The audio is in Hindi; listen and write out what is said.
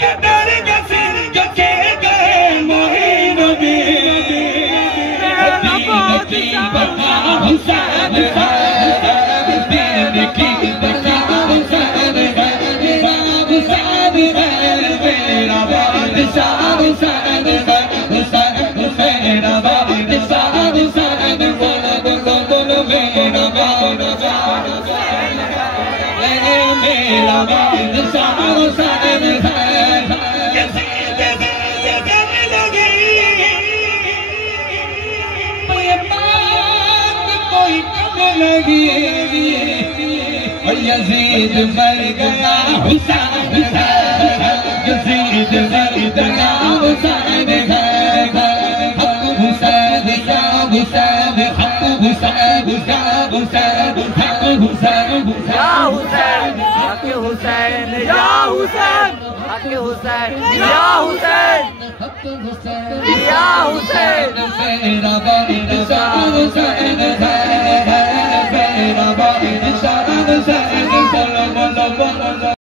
के डर गए मोहिन की बता हुसैन है, दीन की बता हुसैन है, हुसैन है मेरा बादशाह हुसैन है, मेरा बादशाह हुसैन, बोलो मेरा बादशाह हुसैन है, मेरा बादशाह हुसैन है। यज़ीद मर गया हुसैन है, यज़ीद मर गया हुसैन है, हक हुसैन या हुसैन, हक हुसैन या हुसैन, हक हुसैन या हुसैन, हक हुसैन या हुसैन, हक हुसैन या हुसैन, हक हुसैन या हुसैन, मेरा